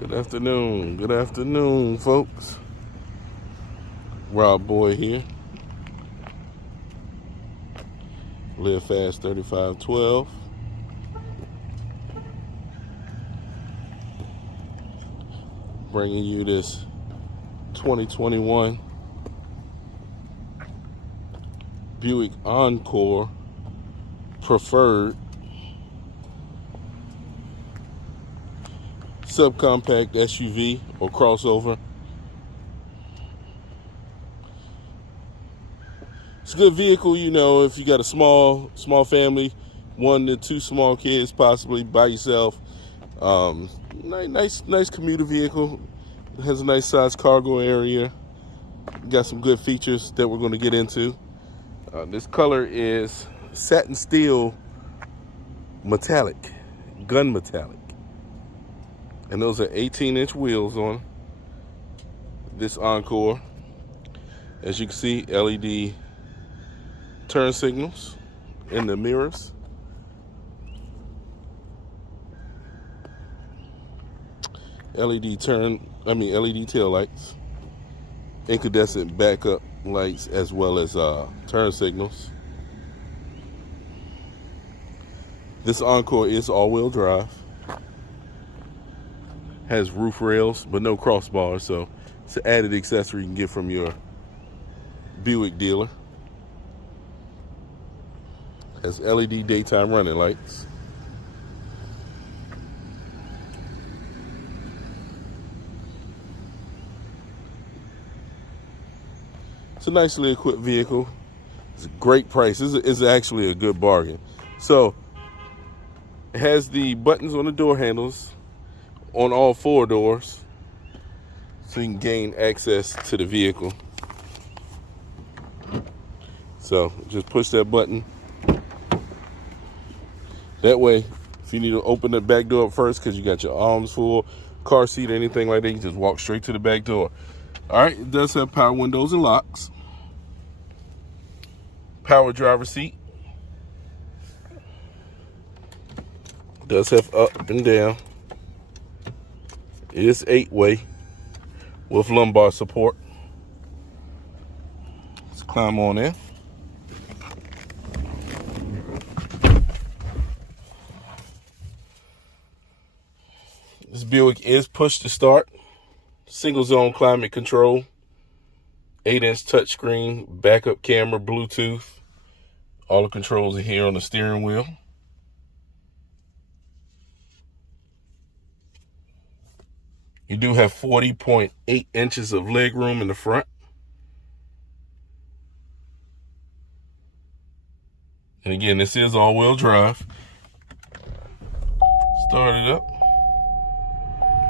Good afternoon, folks. Rob Boy here. Live Fast 3512. Bringing you this 2021 Buick Encore Preferred subcompact SUV or crossover. It's a good vehicle, you know, if you got a small family, 1 to 2 small kids, possibly by yourself. Nice commuter vehicle. It has a nice size cargo area. Got some good features that we're going to get into. This color is satin steel metallic, gun metallic. And those are 18-inch wheels on this Encore. As you can see, LED turn signals in the mirrors. LED tail lights. Incandescent backup lights as well as turn signals. This Encore is all-wheel drive. Has roof rails, but no crossbars, so it's an added accessory you can get from your Buick dealer. Has LED daytime running lights. It's a nicely equipped vehicle. It's a great price. It's actually a good bargain. So it has the buttons on the door handles on all 4 doors, so you can gain access to the vehicle. So just push that button. That way, if you need to open the back door up first because you got your arms full, car seat, anything like that, you just walk straight to the back door. All right, it does have power windows and locks. Power driver seat. It does have up and down. It is 8-way with lumbar support. Let's climb on in. This Buick is push to start. Single zone climate control. 8-inch touchscreen, backup camera, Bluetooth. All the controls are here on the steering wheel. You do have 40.8 inches of leg room in the front. And again, this is all-wheel drive. Start it up.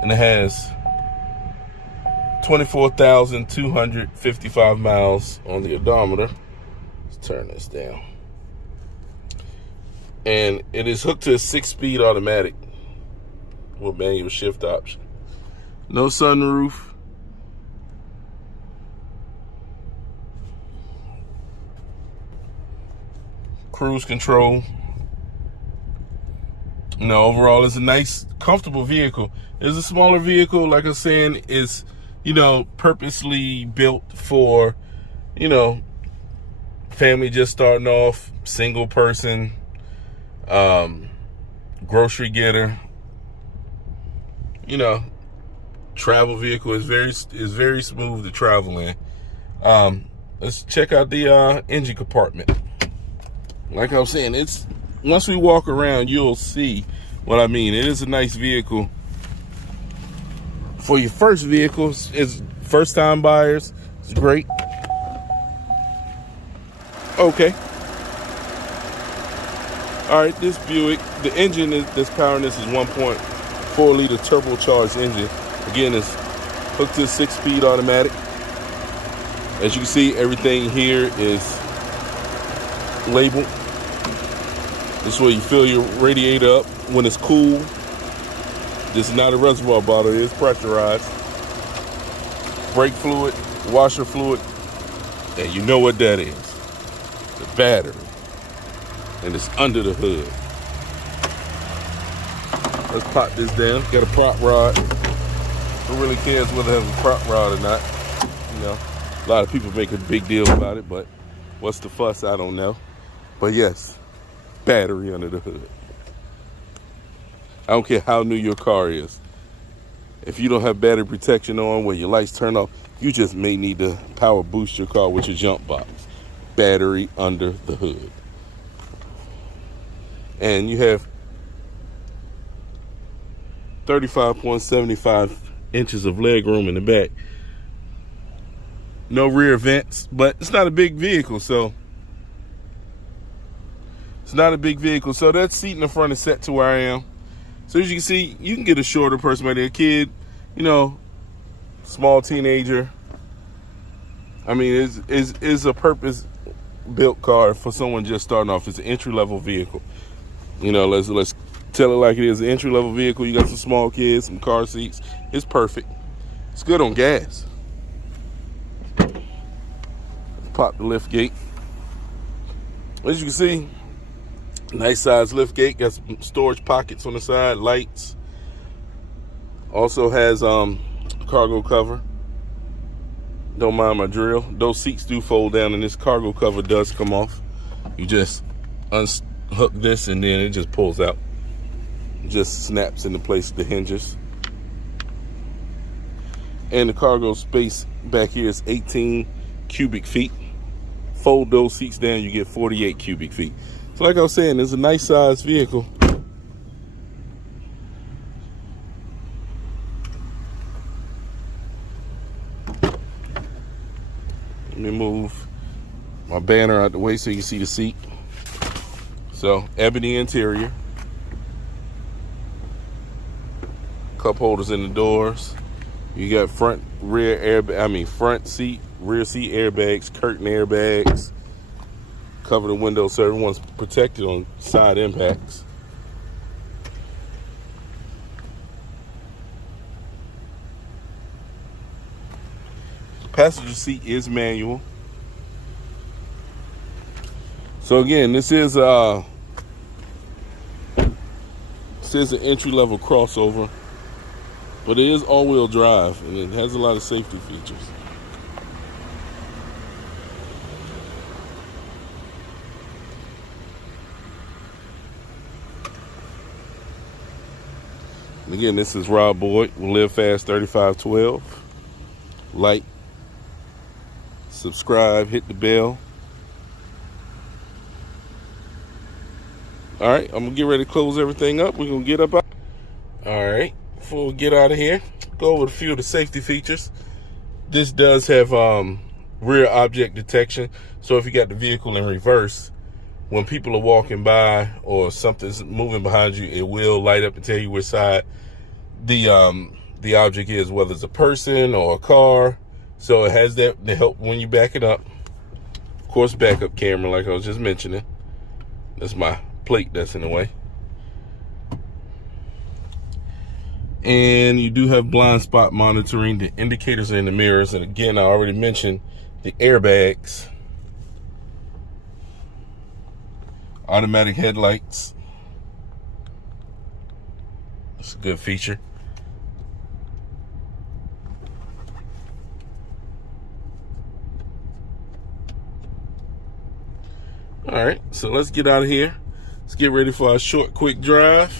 And it has 24,255 miles on the odometer. Let's turn this down. And it is hooked to a 6-speed automatic with manual shift option. No sunroof. Cruise control. No, overall, it's a nice, comfortable vehicle. It's a smaller vehicle, like I was saying, is, purposely built for, family just starting off, single person, grocery getter, travel vehicle. Is very smooth to travel in. Let's check out the engine compartment. Like I was saying, once we walk around, you'll see what I mean. It is a nice vehicle for your first vehicle. It's first time buyers. It's great. Okay. All right, this Buick, the engine that's powering this is 1.4 liter turbocharged engine. Again, it's hooked to a 6-speed automatic. As you can see, everything here is labeled. This way you fill your radiator up when it's cool. This is not a reservoir bottle, it is pressurized. Brake fluid, washer fluid, and you know what that is. The battery. And it's under the hood. Let's pop this down. Got a prop rod. Who really cares whether it has a prop rod or not? You know, a lot of people make a big deal about it, but what's the fuss? I don't know. But yes, battery under the hood. I don't care how new your car is. If you don't have battery protection on where your lights turn off, you just may need to power boost your car with your jump box. Battery under the hood. And you have 35.75 inches of leg room in the back. No rear vents, but it's not a big vehicle, so that seat in the front is set to where I am. So as you can see, you can get a shorter person right there, a kid, you know, small teenager. I mean, it's a purpose-built car for someone just starting off. It's an entry-level vehicle. You know, let's tell it like it is. An entry-level vehicle. You got some small kids, some car seats. It's perfect. It's good on gas. Pop the lift gate. As you can see, nice size lift gate. Got some storage pockets on the side, lights. Also has cargo cover. Don't mind my drill. Those seats do fold down and this cargo cover does come off. You just unhook this and then it just pulls out. It just snaps into place the hinges. And the cargo space back here is 18 cubic feet. Fold those seats down, you get 48 cubic feet. So like I was saying, it's a nice size vehicle. Let me move my banner out the way so you can see the seat. So, ebony interior. Cup holders in the doors. You got front seat, rear seat airbags, curtain airbags. Cover the window so everyone's protected on side impacts. Passenger seat is manual. So again, this is an entry-level crossover, but it is all-wheel drive and it has a lot of safety features. And again, this is Rob Boyd. We'll Live Fast 3512. Like, subscribe, hit the bell. All right, I'm gonna get ready to close everything up. We're gonna get up out. All right, before we get out of here, go over a few of the safety features. This does have rear object detection. So if you got the vehicle in reverse, when people are walking by or something's moving behind you, it will light up and tell you which side the object is, whether it's a person or a car. So it has that to help when you back it up. Of course, backup camera, like I was just mentioning. That's my plate that's in the way. And you do have blind spot monitoring. The indicators are in the mirrors. And again, I already mentioned the airbags. Automatic headlights. It's a good feature. All right, so let's get out of here. Let's get ready for our short, quick drive.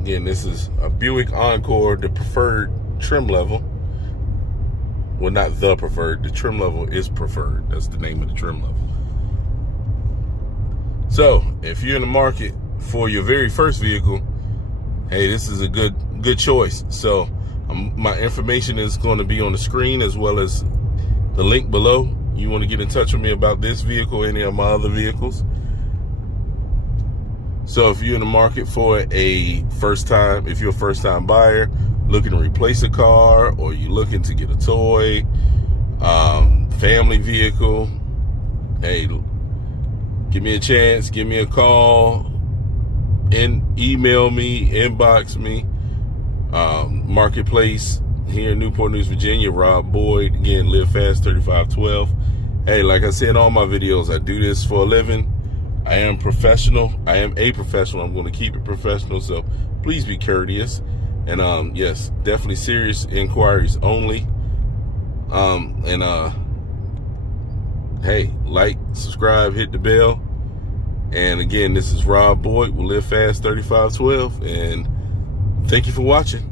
Again, this is a Buick Encore, the preferred trim level. Well, not the preferred. The trim level is preferred. That's the name of the trim level. So, if you're in the market for your very first vehicle, hey, this is a good choice. So, my information is going to be on the screen as well as the link below. You want to get in touch with me about this vehicle, any of my other vehicles. So, if you're in the market for if you're a first-time buyer, looking to replace a car, or you're looking to get a toy, family vehicle, hey, give me a chance, give me a call, and email me, inbox me. Marketplace here in Newport News, Virginia. Rob Boyd, again, Live Fast 3512. Hey, like I said in all my videos, I do this for a living. I am professional. I am a professional. I'm going to keep it professional, so please be courteous. And yes, definitely serious inquiries only. Hey, like, subscribe, hit the bell. And again, this is Rob Boyd with Live Fast 3512, and thank you for watching.